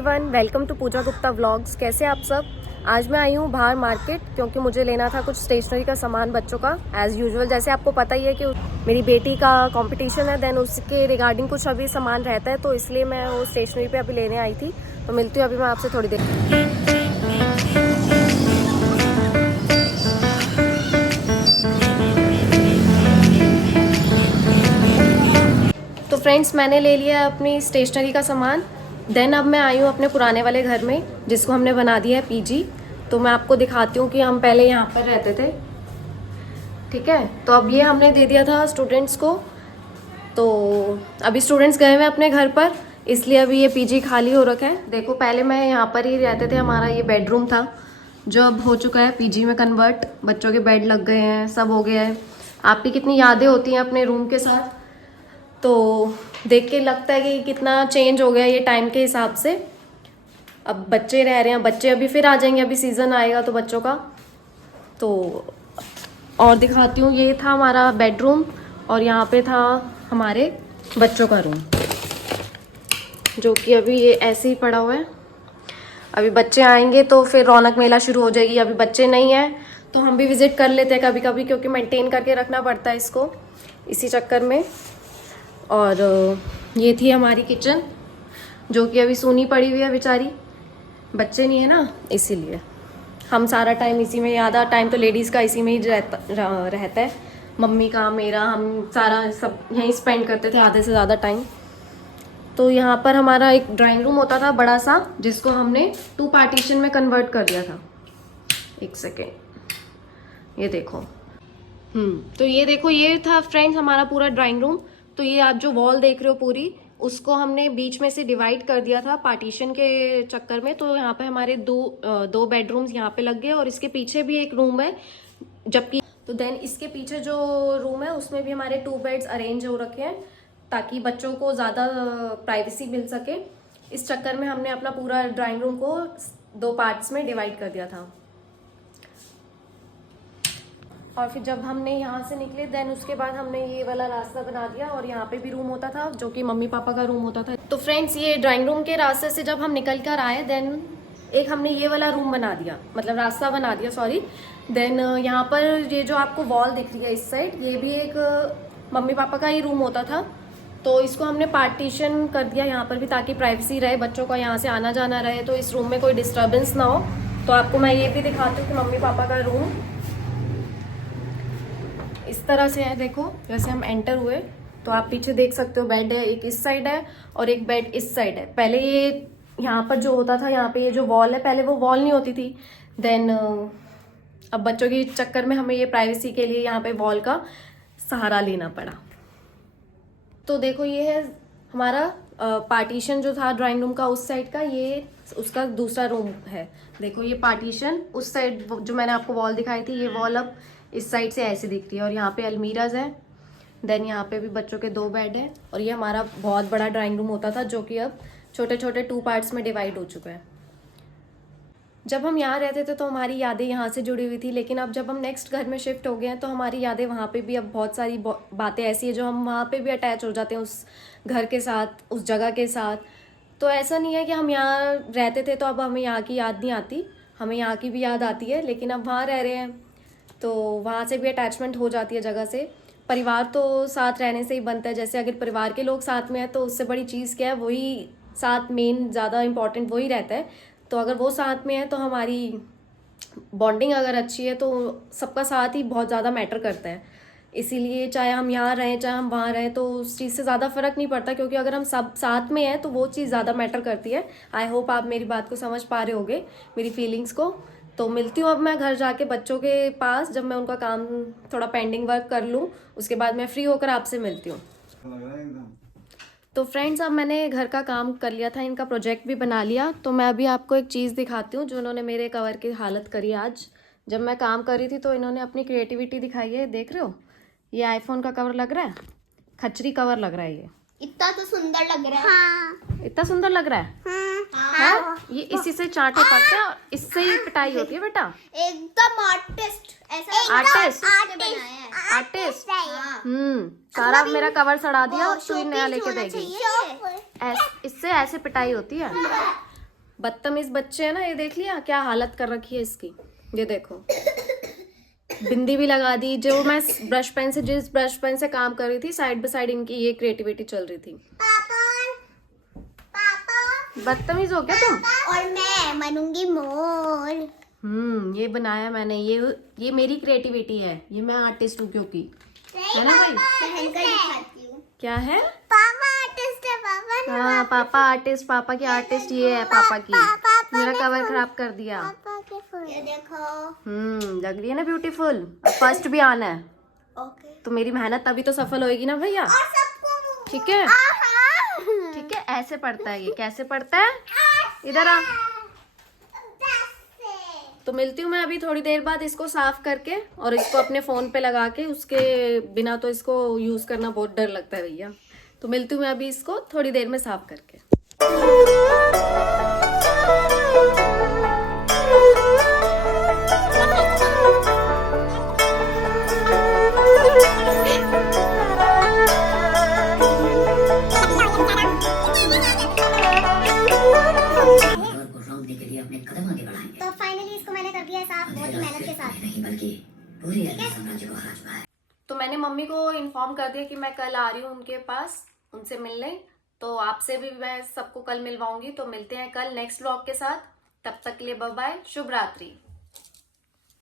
Everyone, welcome to Pooja Gupta vlogs. कैसे आप सब। आज मैं आई हूँ बाहर मार्केट क्योंकि मुझे लेना था कुछ स्टेशनरी का सामान बच्चों का। एज़ यूजुअल जैसे आपको पता ही है कि मेरी बेटी का कंपटीशन है, देन उसके रिगार्डिंग कुछ अभी सामान रहता है, तो इसलिए मैं वो स्टेशनरी पे अभी लेने आई थी। तो मिलती हूँ अभी मैं आपसे थोड़ी देर। तो फ्रेंड्स, मैंने ले लिया अपनी स्टेशनरी का सामान। देन अब मैं आई हूँ अपने पुराने वाले घर में जिसको हमने बना दिया है पीजी। तो मैं आपको दिखाती हूँ कि हम पहले यहाँ पर रहते थे, ठीक है। तो अब ये हमने दे दिया था स्टूडेंट्स को। तो अभी स्टूडेंट्स गए हुए अपने घर पर, इसलिए अभी ये पीजी खाली हो रखा है। देखो, पहले मैं यहाँ पर ही रहते थे, हमारा ये बेडरूम था जो अब हो चुका है पीजी में कन्वर्ट। बच्चों के बेड लग गए हैं, सब हो गया है। आपकी कितनी यादें होती हैं अपने रूम के साथ, तो देख के लगता है कि कितना चेंज हो गया ये टाइम के हिसाब से। अब बच्चे रह रहे हैं, बच्चे अभी फिर आ जाएंगे, अभी सीज़न आएगा तो बच्चों का। तो और दिखाती हूँ, ये था हमारा बेडरूम और यहाँ पे था हमारे बच्चों का रूम, जो कि अभी ये ऐसे ही पड़ा हुआ है। अभी बच्चे आएंगे तो फिर रौनक मेला शुरू हो जाएगी। अभी बच्चे नहीं हैं तो हम भी विज़िट कर लेते हैं कभी कभी, क्योंकि मेंटेन करके रखना पड़ता है इसको, इसी चक्कर में। और ये थी हमारी किचन, जो कि अभी सूनी पड़ी हुई है बेचारी, बच्चे नहीं है ना, इसीलिए हम सारा टाइम इसी में, आधा टाइम तो लेडीज़ का इसी में ही रहता है। मम्मी का, मेरा, हम सारा सब यहीं स्पेंड करते थे आधे से ज़्यादा टाइम। तो यहाँ पर हमारा एक ड्राइंग रूम होता था बड़ा सा, जिसको हमने 2 पार्टीशन में कन्वर्ट कर दिया था। एक सेकेंड, ये देखो। तो ये देखो, ये था फ्रेंड्स हमारा पूरा ड्राइंग रूम। तो ये आप जो वॉल देख रहे हो पूरी, उसको हमने बीच में से डिवाइड कर दिया था पार्टीशन के चक्कर में। तो यहाँ पे हमारे दो बेडरूम्स यहाँ पे लग गए, और इसके पीछे भी एक रूम है, जबकि तो देन इसके पीछे जो रूम है उसमें भी हमारे 2 बेड्स अरेंज हो रखे हैं, ताकि बच्चों को ज़्यादा प्राइवेसी मिल सके। इस चक्कर में हमने अपना पूरा ड्राइंग रूम को 2 पार्ट्स में डिवाइड कर दिया था। और फिर जब हमने यहाँ से निकले, देन उसके बाद हमने ये वाला रास्ता बना दिया, और यहाँ पे भी रूम होता था जो कि मम्मी पापा का रूम होता था। तो फ्रेंड्स, ये ड्राइंग रूम के रास्ते से जब हम निकल कर आए, देन एक हमने ये वाला रूम बना दिया, मतलब रास्ता बना दिया, सॉरी। देन यहाँ पर ये जो आपको वॉल दिख रही है इस साइड, ये भी एक मम्मी पापा का ही रूम होता था। तो इसको हमने पार्टीशन कर दिया यहाँ पर भी, ताकि प्राइवेसी रहे, बच्चों का यहाँ से आना जाना रहे, तो इस रूम में कोई डिस्टर्बेंस ना हो। तो आपको मैं ये भी दिखाती हूँ कि मम्मी पापा का रूम इस तरह से है। देखो, जैसे हम एंटर हुए तो आप पीछे देख सकते हो, बेड है एक इस साइड है और एक बेड इस साइड है। पहले ये यहाँ पर जो होता था, यहाँ पे ये जो वॉल है, पहले वो वॉल नहीं होती थी। देन अब बच्चों के चक्कर में हमें ये प्राइवेसी के लिए यहाँ पे वॉल का सहारा लेना पड़ा। तो देखो, ये है हमारा पार्टीशन जो था ड्राइंग रूम का उस साइड का, ये उसका दूसरा रूम है। देखो, ये पार्टीशन उस साइड जो मैंने आपको वॉल दिखाई थी, ये वॉल अब इस साइड से ऐसे दिख रही है, और यहाँ पे अलमीराज है। देन यहाँ पे भी बच्चों के 2 बेड हैं, और ये हमारा बहुत बड़ा ड्राइंग रूम होता था, जो कि अब छोटे छोटे 2 पार्ट्स में डिवाइड हो चुका है। जब हम यहाँ रहते थे तो हमारी यादें यहाँ से जुड़ी हुई थी, लेकिन अब जब हम नेक्स्ट घर में शिफ्ट हो गए हैं तो हमारी यादें वहाँ पे भी, अब बहुत सारी बातें ऐसी है जो हम वहाँ पे भी अटैच हो जाते हैं उस घर के साथ, उस जगह के साथ। तो ऐसा नहीं है कि हम यहाँ रहते थे तो अब हमें यहाँ की याद नहीं आती, हमें यहाँ की भी याद आती है, लेकिन अब वहाँ रह रहे हैं तो वहाँ से भी अटैचमेंट हो जाती है जगह से। परिवार तो साथ रहने से ही बनता है, जैसे अगर परिवार के लोग साथ में हैं तो उससे बड़ी चीज़ क्या है, वही साथ मेन ज़्यादा इम्पॉर्टेंट वही रहता है। तो अगर वो साथ में है तो हमारी बॉन्डिंग अगर अच्छी है तो सबका साथ ही बहुत ज़्यादा मैटर करता है। इसीलिए चाहे हम यहाँ रहें चाहे हम वहाँ रहें, तो उस चीज़ से ज़्यादा फ़र्क नहीं पड़ता, क्योंकि अगर हम सब साथ में हैं तो वो चीज़ ज़्यादा मैटर करती है। आई होप आप मेरी बात को समझ पा रहे होगे, मेरी फीलिंग्स को। तो मिलती हूँ अब मैं घर जाके बच्चों के पास, जब मैं उनका काम थोड़ा पेंडिंग वर्क कर लूँ, उसके बाद मैं फ्री होकर आपसे मिलती हूँ। तो फ्रेंड्स, अब मैंने घर का काम कर लिया था, इनका प्रोजेक्ट भी बना लिया। तो मैं अभी आपको एक चीज़ दिखाती हूँ जो इन्होंने मेरे कवर की हालत करी आज। जब मैं काम कर रही थी तो इन्होंने अपनी क्रिएटिविटी दिखाई है। देख रहे हो, ये आईफोन का कवर लग रहा है, खचरी कवर लग रहा है। ये इतना तो सुंदर लग रहा है। हाँ। इतना सुंदर लग रहा है। हाँ। ये इसी से चांटे पड़ते हैं और इससे ही पिटाई होती है बेटा। एकदम आर्टिस्ट, ऐसा आर्टिस्ट आर्टिस्ट। सारा मेरा कवर सड़ा दिया, तू ही नया लेके देगी। इससे ऐसे पिटाई होती है। बदतमीज बच्चे है ना, ये देख लिया क्या हालत कर रखी है इसकी। ये देखो बिंदी भी लगा दी। जो मैं ब्रश पेन से जिस ब्रश पेन से काम कर रही थी, साइड बाय साइड इनकी ये क्रिएटिविटी चल रही थी। बदतमीज हो क्या तुम? और मैं बनूंगी मोर। ये बनाया मैंने, ये मेरी क्रिएटिविटी है, ये मैं आर्टिस्ट हूँ क्योंकि, है ना भाई? पहन कर दिखाती हूँ। क्या है? पापा आर्टिस्ट है, पापा ने हाँ पापा आर्टिस्ट, पापा की आर्टिस्ट ये है पापा की। मेरा कवर खराब कर दिया। ये देखो। लग रही है ना ब्यूटीफुल। फर्स्ट भी आना है ओके। तो मेरी मेहनत तभी तो सफल होएगी ना भैया। और सबको ठीक है ठीक है, ऐसे पढ़ता है ये, कैसे पढ़ता है? इधर आ। तो मिलती हूँ मैं अभी थोड़ी देर बाद इसको साफ करके, और इसको अपने फोन पे लगा के। उसके बिना तो इसको यूज करना बहुत डर लगता है भैया। तो मिलती हूँ मैं अभी इसको थोड़ी देर में साफ करके। तो फाइनली इसको मैंने कर दिया साफ बहुत ही मेहनत के साथ। तो मैंने मम्मी को इन्फॉर्म कर दिया कि मैं कल आ रही हूँ उनके पास, उनसे मिलने। तो आपसे भी मैं सबको कल मिलवाऊंगी। तो मिलते हैं कल नेक्स्ट व्लॉग के साथ। तब तक के लिए बाय बाय, शुभ रात्रि।